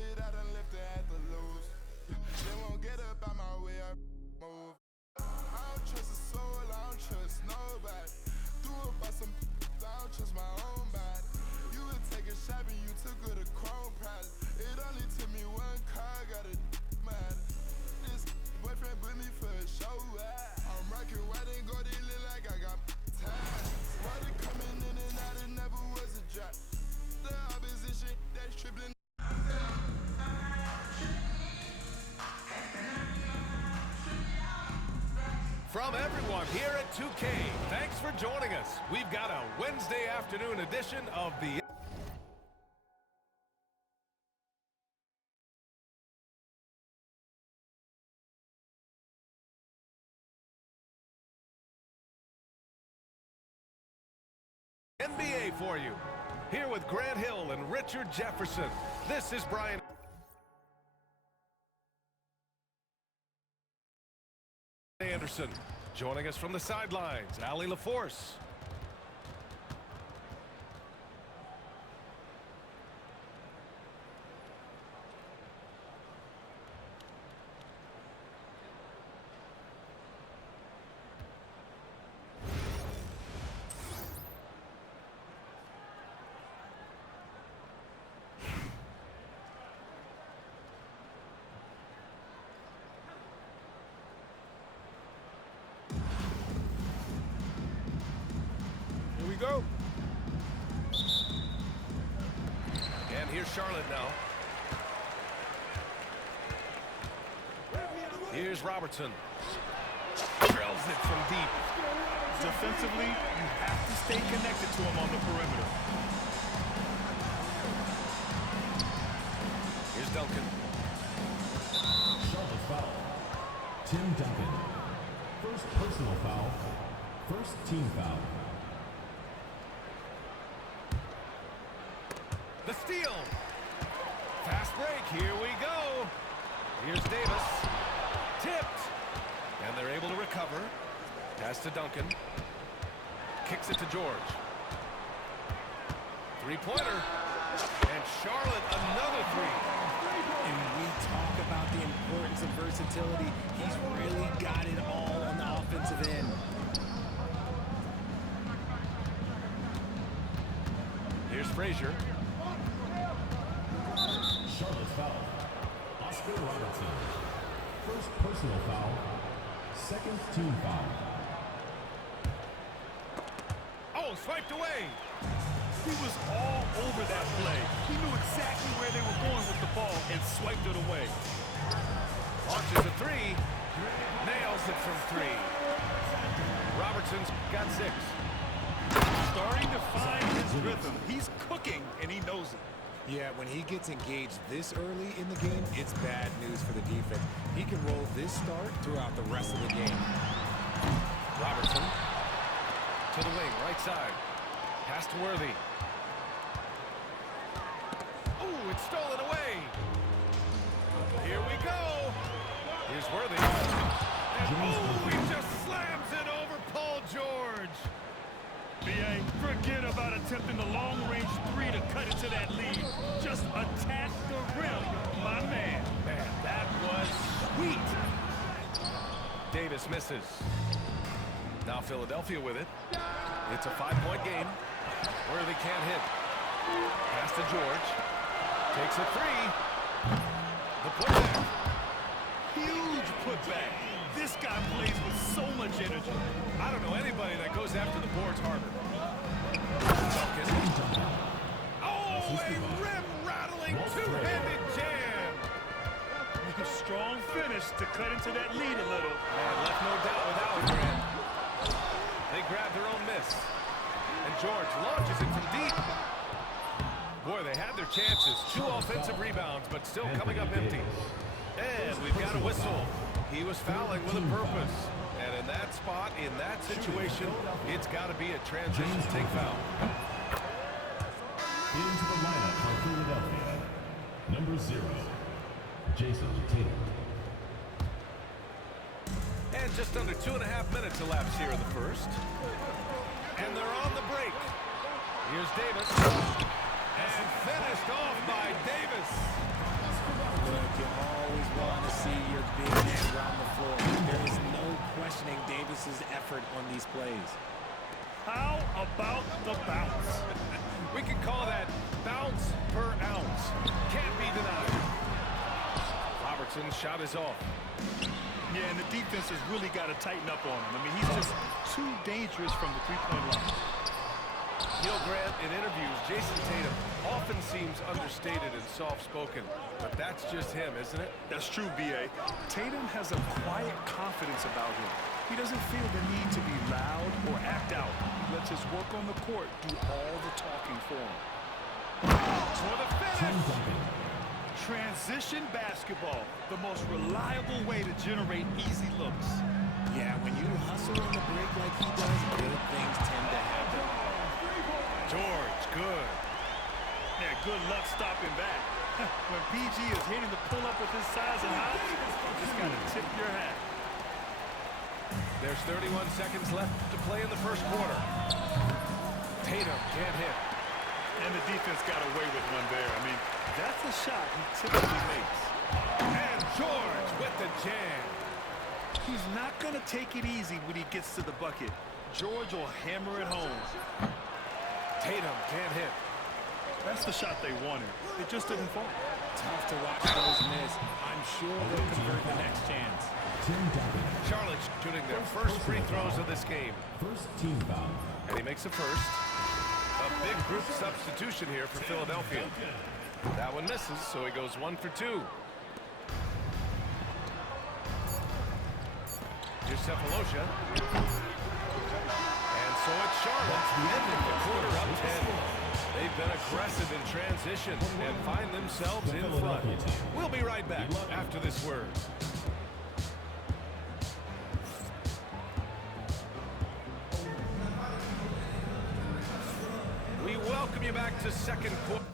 it, I done left it at the loose. They won't get up out my way, I move. I don't trust a soul, I don't trust nobody. Threw up by some, I don't trust my own body. You would take a shot and you took her to Chrome Palace. It only took me one car, got a mad. This boyfriend put me for a show. I'm rocking white and gold, it look like I got time. Water coming in and out, it never was a drop. The opposition, that's tripling. From everyone here at 2K, thanks for joining us. We've got a Wednesday afternoon edition of the NBA for you. Here with Grant Hill and Richard Jefferson. This is Brian Anderson. Joining us from the sidelines, Allie LaForce. Go. And here's Charlotte now. Here's Robertson. Drills it from deep. Defensively, you have to stay connected to him on the perimeter. Here's Duncan. Charlotte foul. Tim Duncan. First personal foul. First team foul. The steal. Fast break. Here we go. Here's Davis. Tipped. And they're able to recover. Pass to Duncan. Kicks it to George. Three-pointer. And Charlotte another three. And we talk about the importance of versatility. He's really got it all on the offensive end. Here's Frazier. Charlotte foul. Oscar Robertson. First personal foul. Second team foul. Oh, swiped away. He was all over that play. He knew exactly where they were going with the ball and swiped it away. Launches a three. Nails it from three. Robertson's got 6. Starting to find his rhythm. He's cooking, and he knows it. Yeah, when he gets engaged this early in the game, it's bad news for the defense. He can roll this start throughout the rest of the game. Robertson to the wing, right side. Pass to Worthy. Oh, it's stolen away. Here we go. Here's Worthy. And oh, he just slams it over Paul George. B.A., forget about attempting the long-range three to cut into that lead. Just attack the rim, my man. Man, that was sweet. Davis misses. Now Philadelphia with it. It's a 5-point game. Worthy can't hit. Pass to George. Takes a three. The putback. Huge putback. This guy plays with so much energy. I don't know anybody that goes after the boards harder. Duncan. Oh, a rim-rattling two-handed jam. Strong finish to cut into that lead a little. And left no doubt without it, Grant. They grab their own miss. And George launches it from deep. Boy, they had their chances. 2 offensive rebounds, but still coming up empty. And we've got a whistle. He was fouling with a purpose. And in that spot, in that situation, it's got to be a transition take foul. Into the lineup for Philadelphia. Number 0, Jason Tatum. And just under 2.5 minutes elapsed here in the first. And they're on the break. Here's Davis. And finished off by Davis. want to see your big man run the floor. There is no questioning Davis's effort on these plays. How about the bounce? We can call that bounce per ounce. Can't be denied. Robertson's shot is off. Yeah, and the defense has really got to tighten up on him. I mean, he's just too dangerous from the three-point line. You know, Grant, in interviews, Jason Tatum often seems understated and soft-spoken, but that's just him, isn't it? That's true, B.A. Tatum has a quiet confidence about him. He doesn't feel the need to be loud or act out. He lets his work on the court do all the talking for him. For the finish! Transition basketball, the most reliable way to generate easy looks. Yeah, when you hustle on the break like he does, good things tend to happen. George, good. Yeah, good luck stopping back. When PG is hitting the pull-up with his size and height, you just got to tip your hat. There's 31 seconds left to play in the first quarter. Tatum can't hit. And the defense got away with one there. I mean, that's a shot he typically makes. And George with the jam. He's not going to take it easy when he gets to the bucket. George will hammer it home. Tatum can't hit. That's the shot they wanted. It just didn't fall. Tough to watch those miss. I'm sure they'll convert the next chance. Charlotte shooting their first free throws of this game. First team foul. And he makes the first. A big group substitution here for Philadelphia. That one misses, so he goes 1 for 2. Here's Cephalosha. And so it's Charlotte ending the quarter up 10. They've been aggressive in transition and find themselves in front. We'll be right back after this word. We welcome you back to second quarter.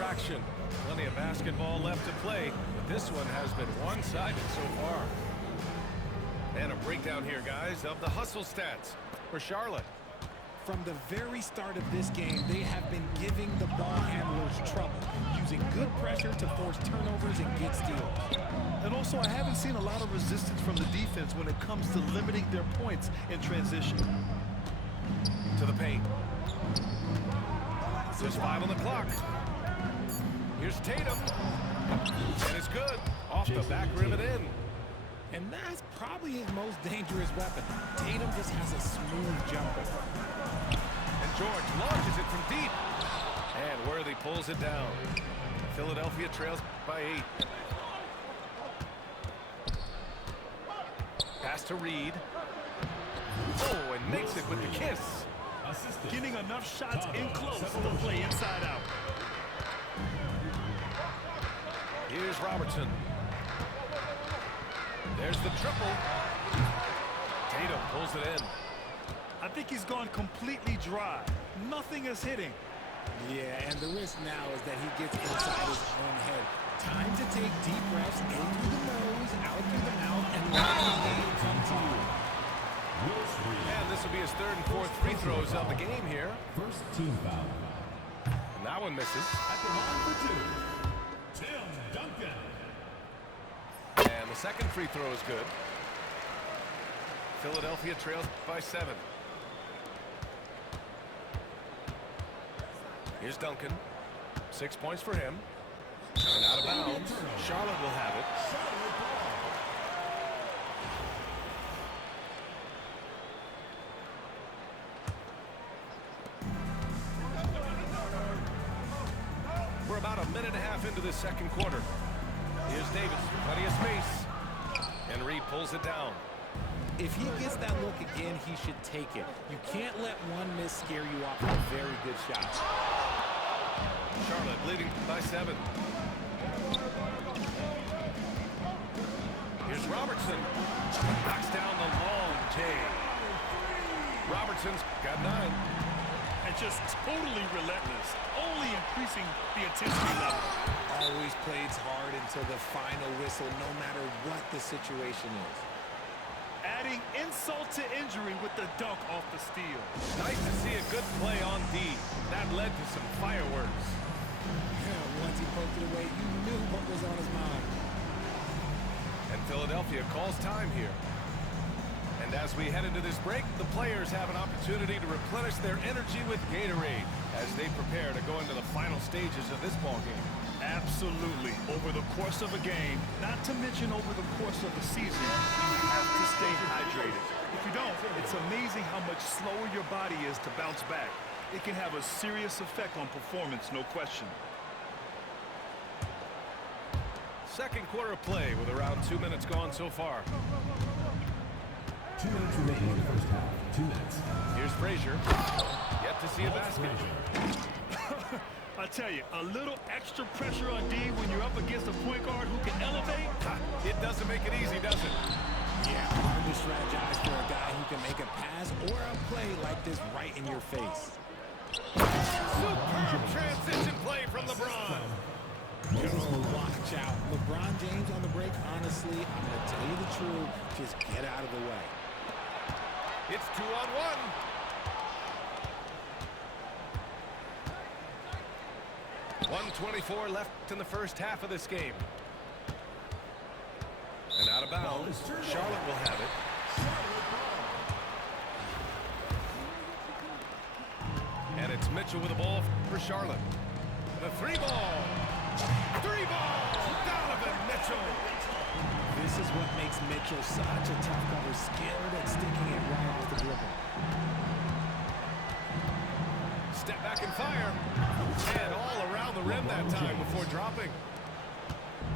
Action. Plenty of basketball left to play, but this one has been one-sided so far. And a breakdown here, guys, of the hustle stats for Charlotte. From the very start of this game, they have been giving the ball handlers trouble, using good pressure to force turnovers and get steals. And also, I haven't seen a lot of resistance from the defense when it comes to limiting their points in transition. To the paint. There's 5 on the clock. Here's Tatum. And it's good. Off the back rim and in. And that's probably his most dangerous weapon. Tatum just has a smooth jumper. And George launches it from deep. And Worthy pulls it down. Philadelphia trails by 8. Pass to Reed. Oh, and makes it with the kiss. Getting enough shots in close to play inside out. Here's Robertson. There's the triple. Tatum pulls it in. I think he's gone completely dry. Nothing is hitting. Yeah, and the risk now is that he gets inside his own head. Time to take deep breaths in through the nose, out through the mouth, and let the game come to you. And this will be his 3rd and 4th free throws of the game here. First team foul. And that one misses. At the line for 2. Tim Duncan. And the second free throw is good. Philadelphia trails by 7. Here's Duncan. 6 points for him. And out of bounds. Charlotte will have it. We're about a minute and a half into the second quarter. Here's Davis, plenty of space. And Reed pulls it down. If he gets that look again, he should take it. You can't let one miss scare you off a very good shot. Charlotte leading by 7. Here's Robertson. Knocks down the long J. Robertson's got 9. And just totally relentless, only increasing the intensity level. Always plays hard until the final whistle, no matter what the situation is. adding insult to injury with the dunk off the steal. Nice to see a good play on D. That led to some fireworks. Once he poked it away, you knew what was on his mind. And Philadelphia calls time here. And as we head into this break, the players have an opportunity to replenish their energy with Gatorade as they prepare to go into the final stages of this ball game. Absolutely. Over the course of a game, not to mention over the course of the season, you have to stay hydrated. If you don't, it's amazing how much slower your body is to bounce back. It can have a serious effect on performance, no question. Second quarter of play with around 2 minutes gone so far. 2 minutes remaining in the first half. 2 minutes. Here's Frazier. Yet to see a basket. I tell you, a little extra pressure on D when you're up against a point guard who can elevate. It doesn't make it easy, does it? Yeah, hard to strategize for a guy who can make a pass or a play like this right in your face. Superb transition play from LeBron. Oh, watch out. LeBron James on the break, honestly, I'm going to tell you the truth. Just get out of the way. It's 2-on-1. .124 left in the first half of this game. And out of bounds, Charlotte will have it. And it's Mitchell with the ball for Charlotte. The three ball. Donovan Mitchell. This is what makes Mitchell such a tough cover, skilled at sticking it right off the dribble. Step back and fire. And all around the rim that time before dropping.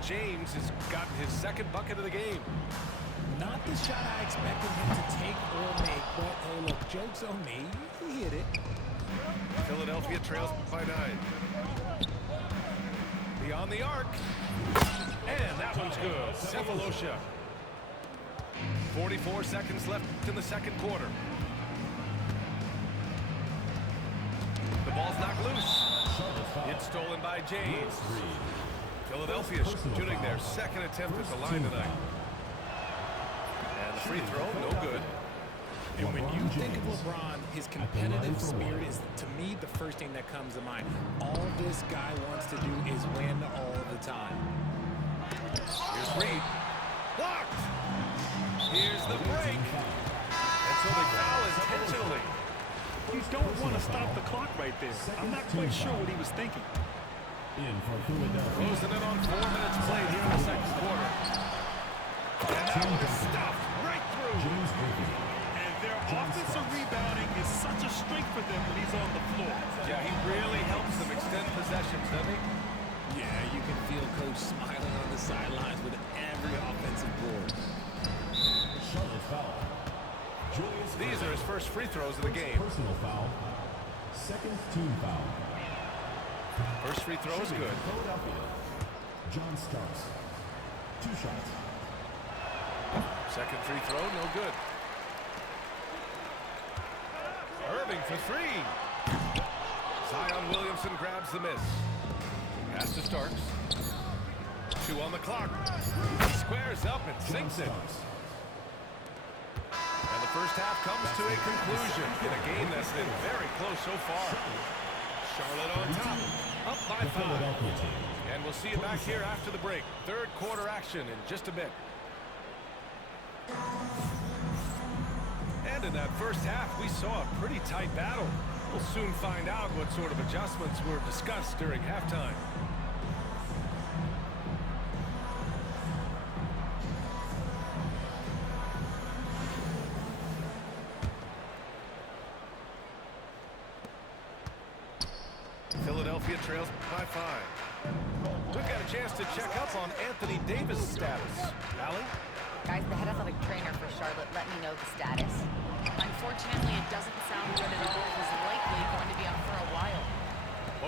James has gotten his second bucket of the game. Not the shot I expected him to take or make, but hey, look, joke's on me. He hit it. Philadelphia trails by 9. Beyond the arc. And that one's good. Cephalosha. 44 seconds left in the second quarter. The ball's knocked loose. It's stolen by James. Philadelphia shooting their second attempt at the line tonight. And the free throw, no good. And when you think of LeBron, his competitive spirit is, to me, the first thing that comes to mind. All this guy wants to do is win all the time. Here's Reed. Blocked. Here's the break. And so they foul intentionally. You don't want to stop the clock right there. I'm not quite sure what he was thinking. In for Philadelphia. Closing in on 4 minutes played here in the second quarter. And that one is stuffed right through. James Harden. And their offensive rebounding is such a strength for them when he's on the floor. Yeah, he really helps them extend possessions, doesn't he? Yeah, you can feel Coach smiling on the sidelines with every offensive board. Charlotte foul. Julius These are his first free throws of the game. personal foul. Second team foul. First free throw is good. Philadelphia. John Starks. 2 shots. Second free throw, no good. Irving for 3. Zion Williamson grabs the miss. Pass to Starks. 2 on the clock. Squares up and sinks it. And the first half comes to a conclusion in a game that's been very close so far. Charlotte on top, up by 5. And we'll see you back here after the break. Third quarter action in just a bit. And in that first half, we saw a pretty tight battle. We'll soon find out what sort of adjustments were discussed during halftime. Philadelphia trails by 5. We've got a chance to check up on Anthony Davis' status. Allie? Guys, the head athletic trainer for Charlotte let me know the status. Unfortunately, it doesn't sound good at all. He's likely going to be out for a while.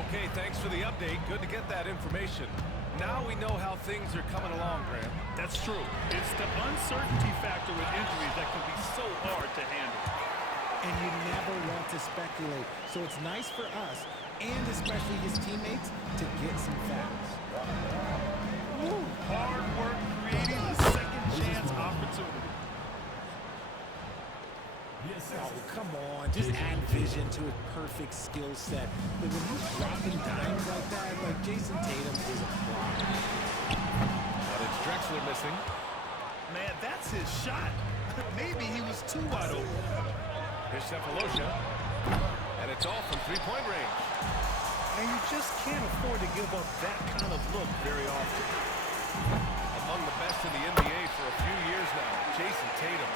Okay, thanks for the update. Good to get that information. Now we know how things are coming along, Grant. That's true. It's the uncertainty factor with injuries that can be so hard to handle. And you never want to speculate. So it's nice for us, and especially his teammates, to get some facts. Hard work creating the second chance opportunity. Oh, come on. Just add vision to his perfect skill set. But when he's dropping dimes like that, like Jason Tatum is a problem. But it's Drexler missing. Man, that's his shot. Maybe he was too wide open. Here's Cephalosha. And it's all from three-point range. And you just can't afford to give up that kind of look very often. Among the best in the NBA for a few years now, Jason Tatum.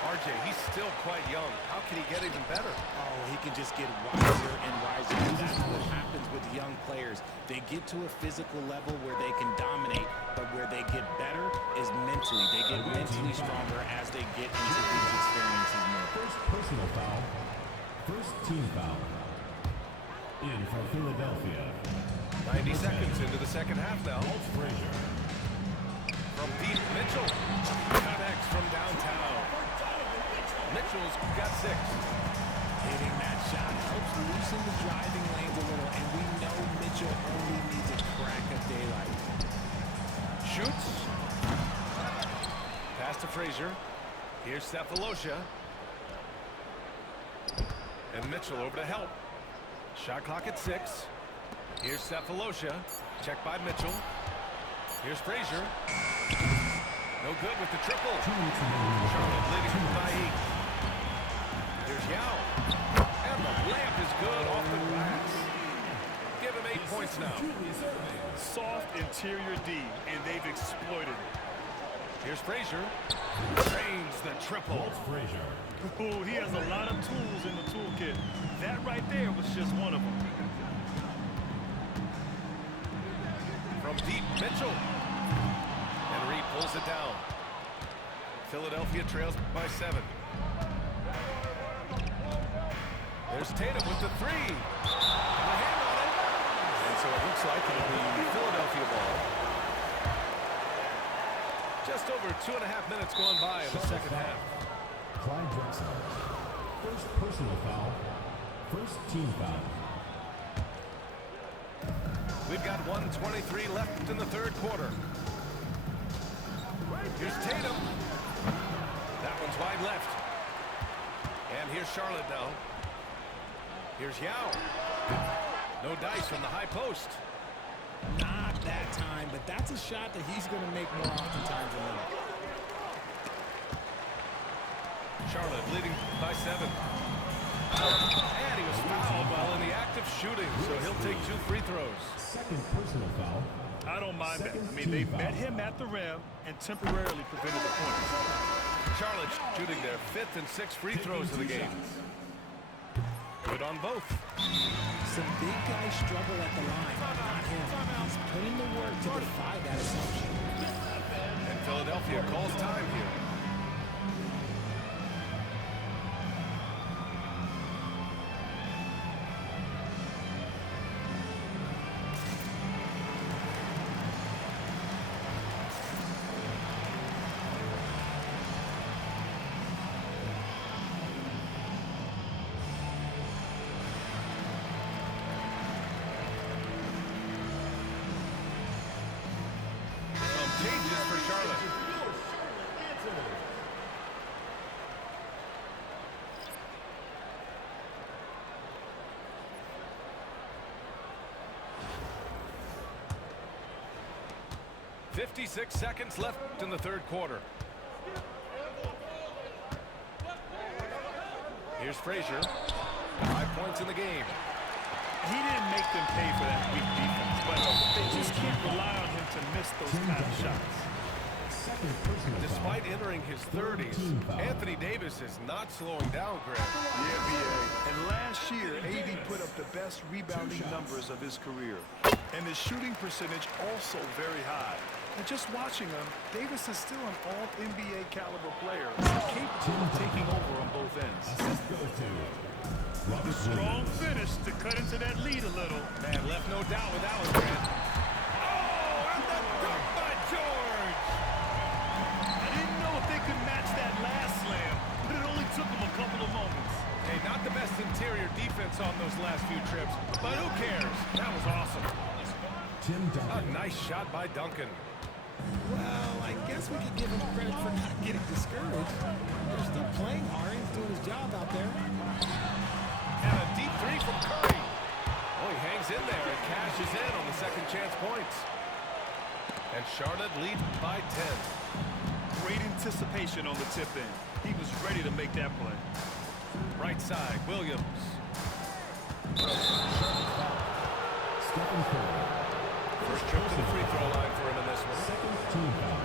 RJ, he's still quite young. How can he get even better? Oh, he can just get wiser and wiser. And that's what happens with young players. They get to a physical level where they can dominate, but where they get better is mentally. They get mentally stronger as they get into these experiences more. First personal foul. First team foul. In for Philadelphia. 90 seconds into the second half now. Walt Frazier. From deep, Mitchell. Connects from downtown. Mitchell's got 6. Hitting that shot helps loosen the driving lanes a little, and we know Mitchell only needs a crack of daylight. Shoots. Pass to Frazier. Here's Cephalosha. And Mitchell over to help. Shot clock at 6. Here's Cephalosha. Checked by Mitchell. Here's Frazier. No good with the triple. Charlotte leading by 8. Here's Yao. And the layup is good off the glass. Give him 8 points now. Soft interior D, and they've exploited it. Here's Frazier. Drains the triple. Walt Frazier. Oh, he has a lot of tools in the toolkit. That right there was just one of them. From deep, Mitchell. And Reed pulls it down. Philadelphia trails by 7. There's Tatum with the 3. And a hand on it. And so it looks like it'll be Philadelphia ball. Just over 2.5 minutes gone by in the second half. Clyde Drexler. First personal foul. First team foul. We've got 1:23 left in the third quarter. Here's Tatum. That one's wide left. And here's Charlotte now. Here's Yao. No dice from the high post. Not that time, but that's a shot that he's going to make more oftentimes than not. Charlotte leading by 7. And he was fouled while in the act of shooting, so he'll take 2 free throws. Second personal foul. I don't mind that. Second I mean, they team met foul. him at the rim and temporarily prevented the points. Charlotte shooting their 5th and 6th free throws of the game. Good on both. Some big guys struggle at the line, not him. He's putting the work to defy that assumption. And Philadelphia calls time here. Changes for Charlotte. 56 seconds left in the third quarter. Here's Frazier. 5 points in the game. He didn't make them pay for that weak defense, but they just can't rely on him to miss those kind of shots. Second personal Despite foul. entering his 30s, Anthony Davis is not slowing down, Greg. Yeah, BA. And last year, AD put up the best rebounding numbers of his career. And his shooting percentage also very high. And just watching him, Davis is still an all-NBA caliber player, capable of taking over on both ends. Assist goes to Robert Strong Williams. finish to cut into that lead a little. Man, left no doubt with that one, Grant. Oh, and the dunk by George! I didn't know if they could match that last slam, but it only took them a couple of moments. Hey, not the best interior defense on those last few trips, but who cares? That was awesome. Tim A Duncan. nice shot by Duncan. Well, I guess we could give him credit for not getting discouraged. They're still playing hard. He's doing his job chance points. And Charlotte lead by 10. Great anticipation on the tip in. He was ready to make that play. Right side, Williams. Stephen Curry. First trip to the free throw line for him in this one. Second team foul.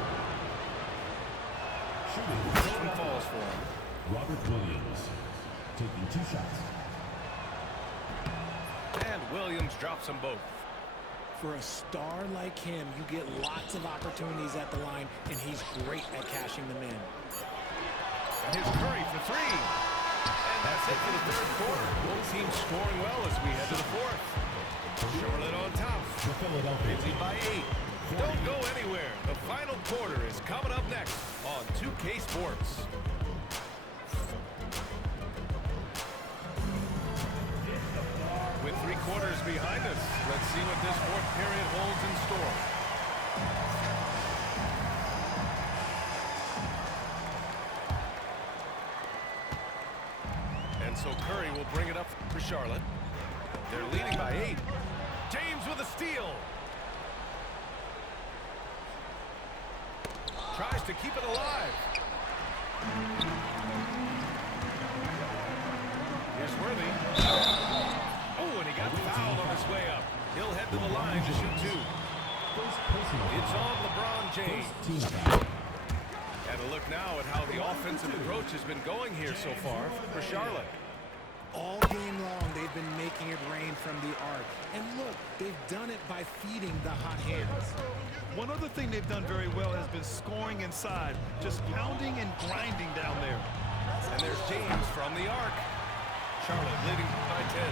Shooting. This one falls for him. Robert Williams. Taking 2 shots. And Williams drops them both. For a star like him, you get lots of opportunities at the line, and he's great at cashing them in. And here's Curry for 3. And that's it for the third quarter. Both teams scoring well as we head to the fourth. Charlotte on top. For Philadelphia. Busy by 8. Don't go anywhere. The final quarter is coming up next on 2K Sports. With 3 quarters behind us, let's see what this fourth period holds in store. And so Curry will bring it up for Charlotte. They're leading by 8. James with a steal. Tries to keep it alive. Here's Worthy. Oh, and he got fouled on his way up. He'll head to the line to shoot 2. It's on LeBron James. And a look now at how the offensive approach has been going here so far for Charlotte. All game long, they've been making it rain from the arc. And look, they've done it by feeding the hot hands. One other thing they've done very well has been scoring inside, just pounding and grinding down there. And there's James from the arc. Charlotte leading by 10.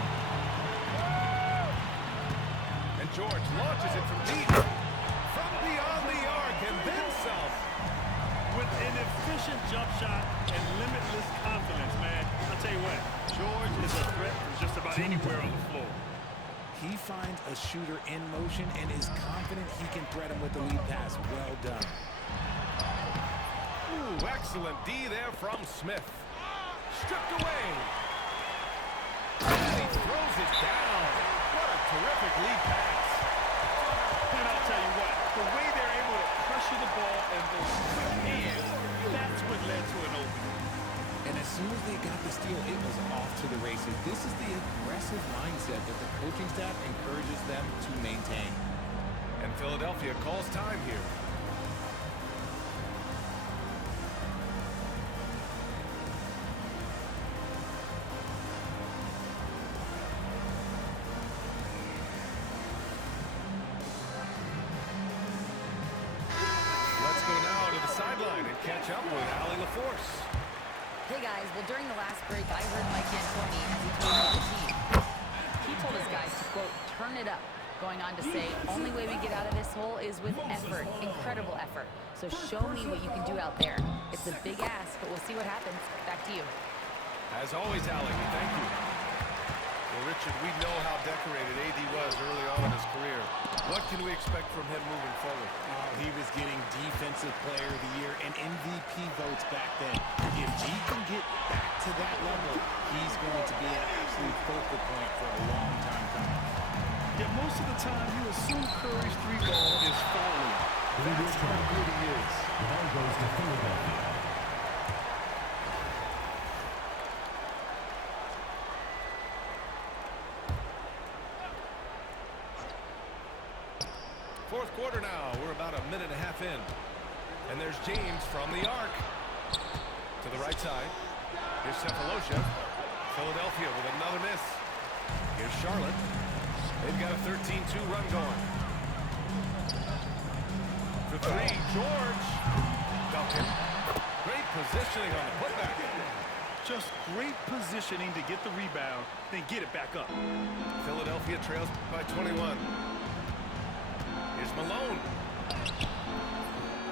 And George launches it from deep. From beyond the arc and then some. With an efficient jump shot and limitless confidence, man. I'll tell you what, George is a threat from just about anywhere on the floor. He finds a shooter in motion and is confident he can threat him with the lead pass. Well done. Ooh, excellent D there from Smith. Stripped away. And he throws it down. What a terrific lead pass. And I'll tell you what, the way they're able to pressure the ball and those quick hands, that's what led to an opening. And as soon as they got the steal, it was off to the races. This is the aggressive mindset that the coaching staff encourages them to maintain. And Philadelphia calls time here. Let's go now to the sideline and catch up with Allie LaForce. Hey guys, well during the last break, I heard Mike D'Antoni as he told the team. He told his guys to, quote, turn it up, going on to say, only way we get out of this hole is with effort, incredible effort. So show me what you can do out there. It's a big ask, but we'll see what happens. Back to you. As always, Allie, we thank you. Well, Richard, we know how decorated AD was early on in his career. What can we expect from him moving forward? He was getting Defensive Player of the Year and MVP votes back then. If G can get back to that level, he's going to be an absolute focal point for a long time coming. Yet most of the time, you assume Curry's 3-ball is falling. That's how good he is. The ball goes to Philadelphia. Fourth quarter now. We're about a minute and a half in. And there's James from the arc. To the right side. Here's Cephalosha. Philadelphia with another miss. Here's Charlotte. They've got a 13-2 run going. For 3, George. Duncan. Great positioning on the putback. Just great positioning to get the rebound, then get it back up. Philadelphia trails by 21. Here's Malone.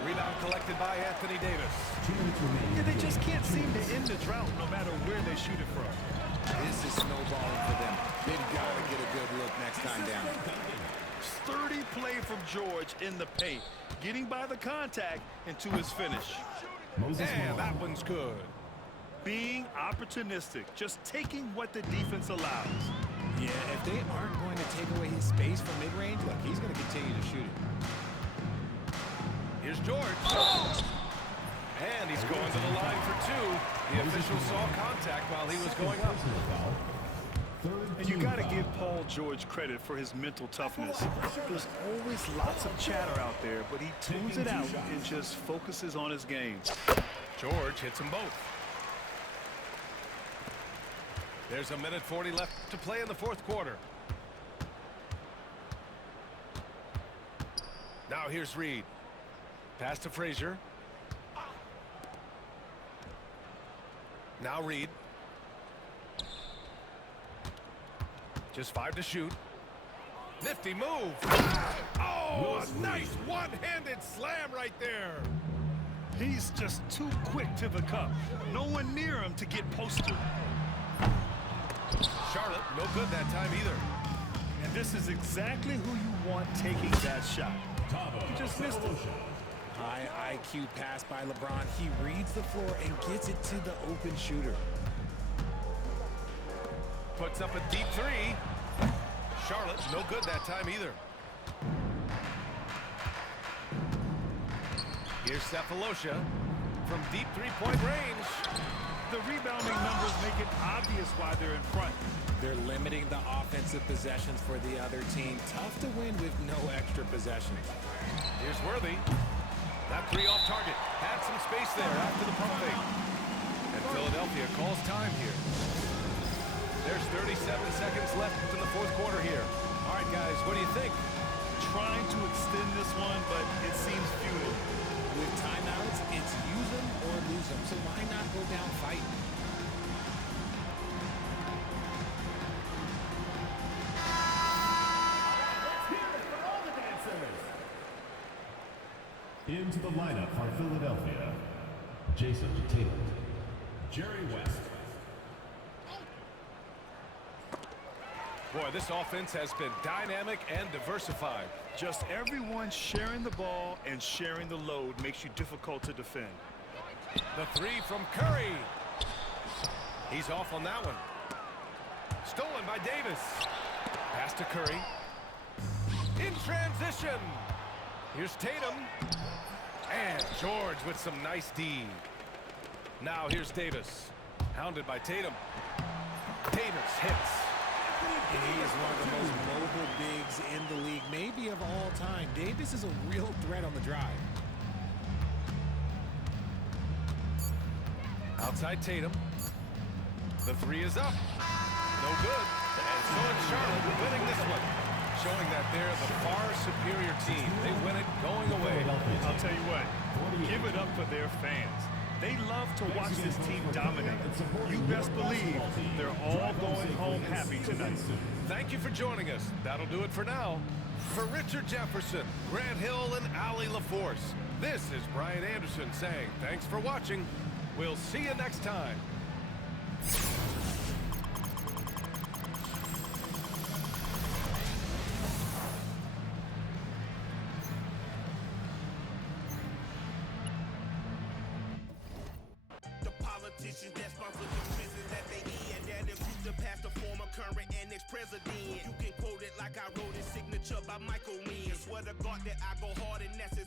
Rebound collected by Anthony Davis. 2 minutes remaining. Yeah, they just can't seem to end the drought no matter where they shoot it from. This is snowballing for them. They've got to get a good look next time down. Sturdy play from George in the paint, getting by the contact and to his finish. Moses And Malone. that one's good. Being opportunistic, just taking what the defense allows. Yeah, if they aren't going to take away his space from mid-range, look, he's going to continue to shoot it. Here's George. And he's going to the line for two. The official saw contact while he was going up. And you got to give Paul George credit for his mental toughness. There's always lots of chatter out there, but he tunes it out and just focuses on his game. George hits them both. There's a minute 40 left to play in the fourth quarter. Now here's Reed. Pass to Frazier. Now Reed. Just 5 to shoot. Nifty move. Oh, a nice one-handed slam right there. He's just too quick to the cup. No one near him to get posted. Charlotte, no good that time either. And this is exactly who you want taking that shot. He just missed it. High IQ pass by LeBron. He reads the floor and gets it to the open shooter. Puts up a deep three. Charlotte, no good that time either. Here's Cephalosha from deep three-point range. The rebounding numbers make it obvious why they're in front. They're limiting the offensive possessions for the other team. Tough to win with no extra possessions. Here's Worthy. That three off target. Had some space there after the pump fake. And Philadelphia calls time here. There's 37 seconds left in the fourth quarter here. All right, guys, what do you think? Trying to extend this one, but it seems futile. With timeouts, it's use them or lose them. So why not go down fighting? Into the lineup for Philadelphia, Jason Tatum, Jerry West. Boy, this offense has been dynamic and diversified. Just everyone sharing the ball and sharing the load makes you difficult to defend. The three from Curry. He's off on that one. Stolen by Davis. Pass to Curry. In transition. Here's Tatum. And George with some nice D. Now here's Davis. Hounded by Tatum. Davis hits. And he is one of the most mobile bigs in the league, maybe of all time. Davis is a real threat on the drive. Outside Tatum. The three is up. No good. And so it's Charlotte winning this one, showing that they're the far superior team. They win it going away. I'll tell you what, give it up for their fans. They love to watch this team dominate. You best believe they're all going home happy tonight. Thank you for joining us. That'll do it for now. For Richard Jefferson, Grant Hill, and Allie LaForce, this is Brian Anderson saying thanks for watching. We'll see you next time. That sponsor the prison that they in, that improved the past, the former, current, and ex-president. You can quote it like I wrote it, signature by Michael Wynn. Swear to God that I go hard and that's